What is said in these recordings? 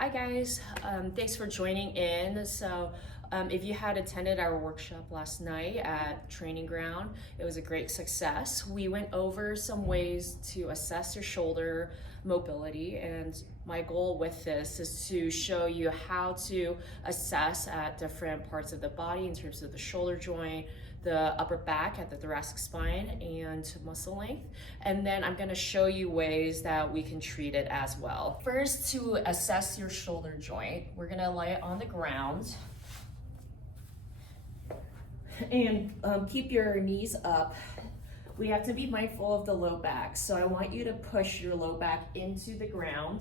Hi guys, thanks for joining in. If you had attended our workshop last night at Training Ground, it was a great success. We went over some ways to assess your shoulder mobility, and my goal with this is to show you how to assess at different parts of the body in terms of the shoulder joint, the upper back at the thoracic spine, and muscle length. And then I'm gonna show you ways that we can treat it as well. First, to assess your shoulder joint, we're gonna lay it on the ground and keep your knees up. We have to be mindful of the low back. So I want you to push your low back into the ground,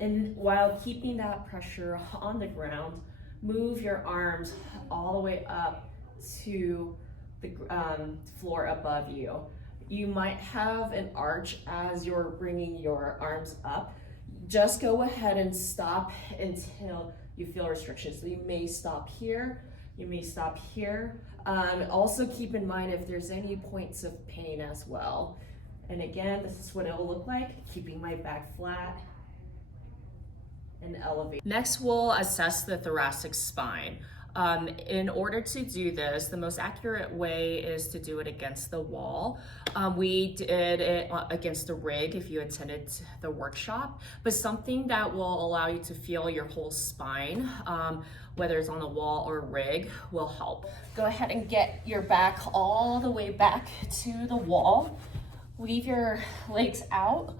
and while keeping that pressure on the ground, move your arms all the way up to the floor above you. You might have an arch as you're bringing your arms up. Just go ahead and stop until you feel restriction. So you may stop here, you may stop here. Also keep in mind if there's any points of pain as well. And again, this is what it will look like, keeping my back flat and elevate. Next, we'll assess the thoracic spine. In order to do this, the most accurate way is to do it against the wall. We did it against the rig if you attended the workshop, but something that will allow you to feel your whole spine, whether it's on the wall or rig, will help. Go ahead and get your back all the way back to the wall. Leave your legs out,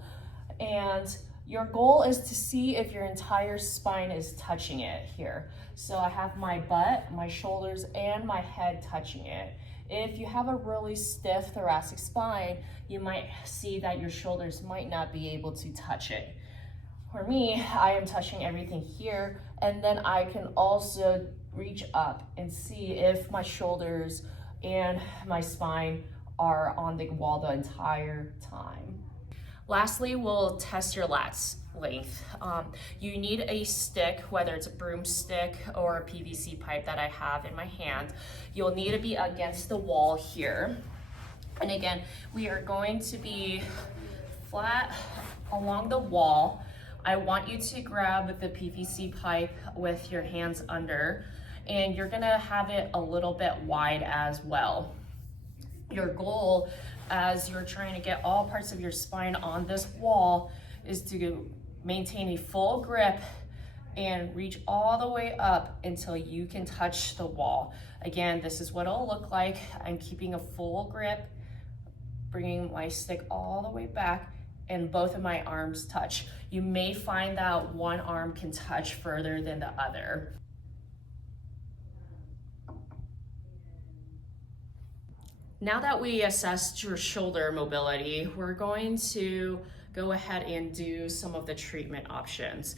and your goal is to see if your entire spine is touching it here. So I have my butt, my shoulders, and my head touching it. If you have a really stiff thoracic spine, you might see that your shoulders might not be able to touch it. For me, I am touching everything here, and then I can also reach up and see if my shoulders and my spine are on the wall the entire time. Lastly, we'll test your lats length. You need a stick, whether it's a broomstick or a PVC pipe that I have in my hand. You'll need to be against the wall here. And again, we are going to be flat along the wall. I want you to grab the PVC pipe with your hands under, and you're gonna have it a little bit wide as well. Your goal as you're trying to get all parts of your spine on this wall is to maintain a full grip and reach all the way up until you can touch the wall. Again, this is what it'll look like. I'm keeping a full grip, bringing my stick all the way back, and both of my arms touch. You may find that one arm can touch further than the other. Now that we assessed your shoulder mobility, we're going to go ahead and do some of the treatment options.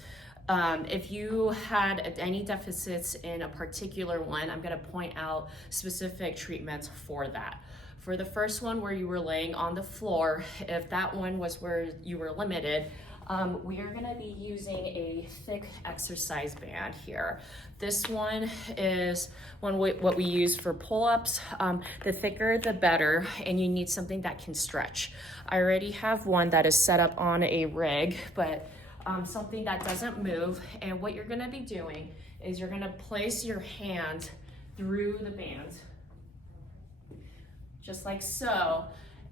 If you had any deficits in a particular one, I'm gonna point out specific treatments for that. For the first one where you were laying on the floor, if that one was where you were limited, we are gonna be using a thick exercise band here. This one is what we use for pull-ups. The thicker, the better, and you need something that can stretch. I already have one that is set up on a rig, but something that doesn't move. And what you're gonna be doing is you're gonna place your hand through the band, just like so.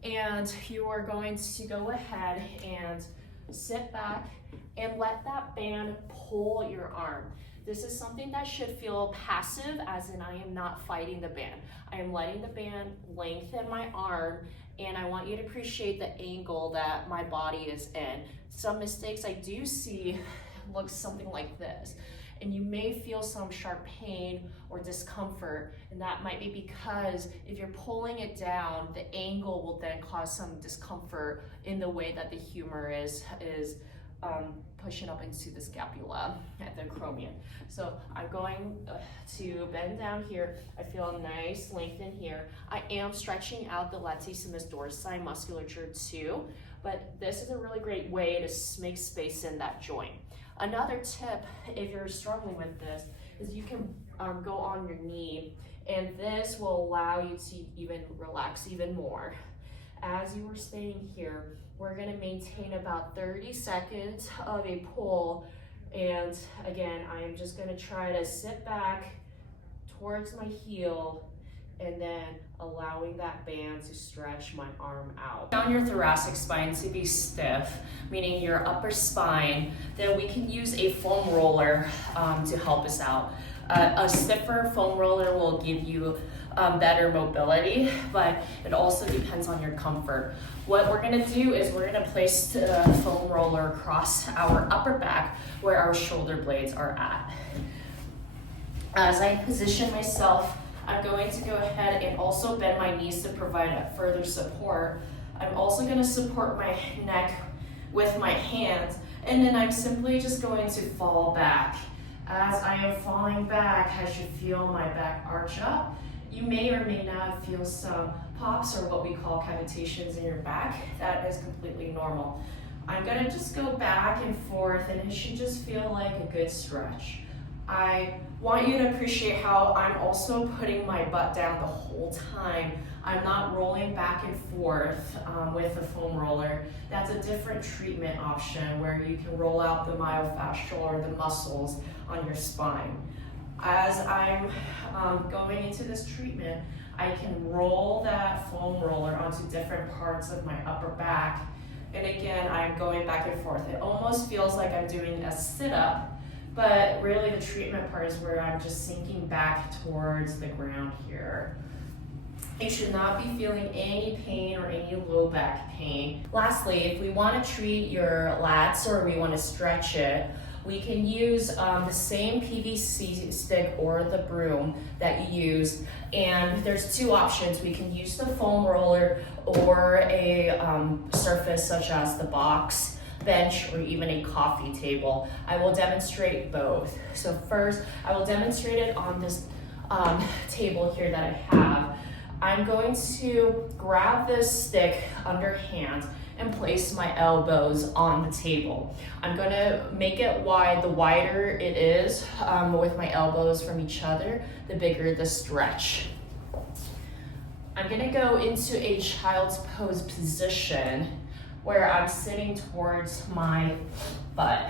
And you are going to go ahead and sit back and let that band pull your arm. This is something that should feel passive, as in I am not fighting the band. I am letting the band lengthen my arm, and I want you to appreciate the angle that my body is in. Some mistakes I do see look something like this, and you may feel some sharp pain or discomfort, and that might be because if you're pulling it down, the angle will then cause some discomfort in the way that the humor is pushing up into the scapula at the acromion. So I'm going to bend down here. I feel a nice lengthen here. I am stretching out the latissimus dorsi musculature too, but this is a really great way to make space in that joint. Another tip, if you're struggling with this, is you can go on your knee, and this will allow you to even relax even more. As you were staying here, we're gonna maintain about 30 seconds of a pull And again, I am just gonna try to sit back towards my heel and then allowing that band to stretch my arm out. Down your thoracic spine to be stiff, meaning your upper spine, then we can use a foam roller to help us out. A stiffer foam roller will give you better mobility, but it also depends on your comfort. What we're gonna do is we're gonna place the foam roller across our upper back where our shoulder blades are at. As I position myself, I'm going to go ahead and also bend my knees to provide further support. I'm also going to support my neck with my hands, and then I'm simply just going to fall back. As I am falling back, I should feel my back arch up. You may or may not feel some pops or what we call cavitations in your back. That is completely normal. I'm going to just go back and forth, and it should just feel like a good stretch. I want you to appreciate how I'm also putting my butt down the whole time. I'm not rolling back and forth with the foam roller. That's a different treatment option where you can roll out the myofascial or the muscles on your spine. As I'm going into this treatment, I can roll that foam roller onto different parts of my upper back. And again, I'm going back and forth. It almost feels like I'm doing a sit-up, but really the treatment part is where I'm just sinking back towards the ground here. You should not be feeling any pain or any low back pain. Lastly, if we want to treat your lats or we want to stretch it, we can use the same PVC stick or the broom that you used. And there's two options. We can use the foam roller or a surface such as the box, bench, or even a coffee table. I will demonstrate both. So first, I will demonstrate it on this table here that I have. I'm going to grab this stick underhand and place my elbows on the table. I'm going to make it wide. The wider it is with my elbows from each other, the bigger the stretch. I'm going to go into a child's pose position where I'm sitting towards my butt.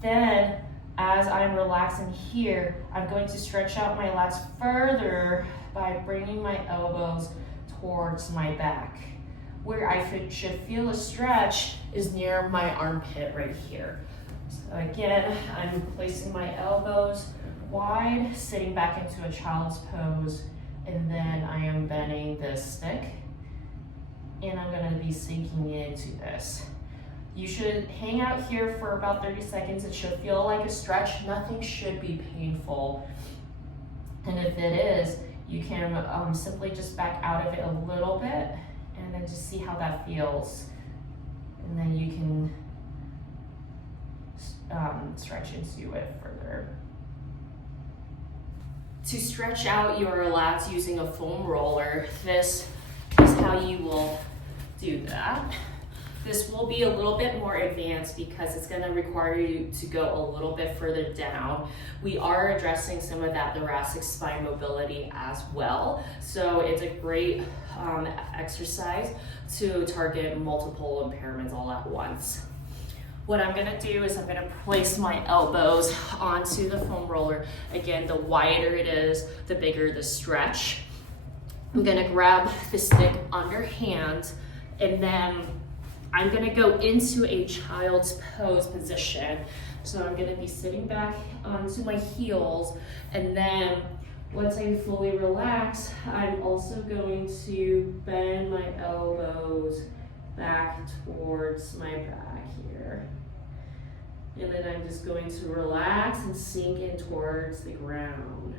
Then, as I'm relaxing here, I'm going to stretch out my lats further by bringing my elbows towards my back. Where I should feel a stretch is near my armpit right here. So again, I'm placing my elbows wide, sitting back into a child's pose, and then I am bending this stick, and I'm gonna be sinking into this. You should hang out here for about 30 seconds. It should feel like a stretch. Nothing should be painful. And if it is, you can simply just back out of it a little bit and then just see how that feels. And then you can stretch into it further. To stretch out your lats using a foam roller, this is how you will do that. This will be a little bit more advanced because it's going to require you to go a little bit further down. We are addressing some of that thoracic spine mobility as well. So it's a great exercise to target multiple impairments all at once. What I'm going to do is I'm going to place my elbows onto the foam roller. Again, the wider it is, the bigger the stretch. I'm going to grab the stick underhand, and then I'm going to go into a child's pose position. So I'm going to be sitting back onto my heels, and then once I'm fully relaxed, I'm also going to bend my elbows back towards my back here. And then I'm just going to relax and sink in towards the ground.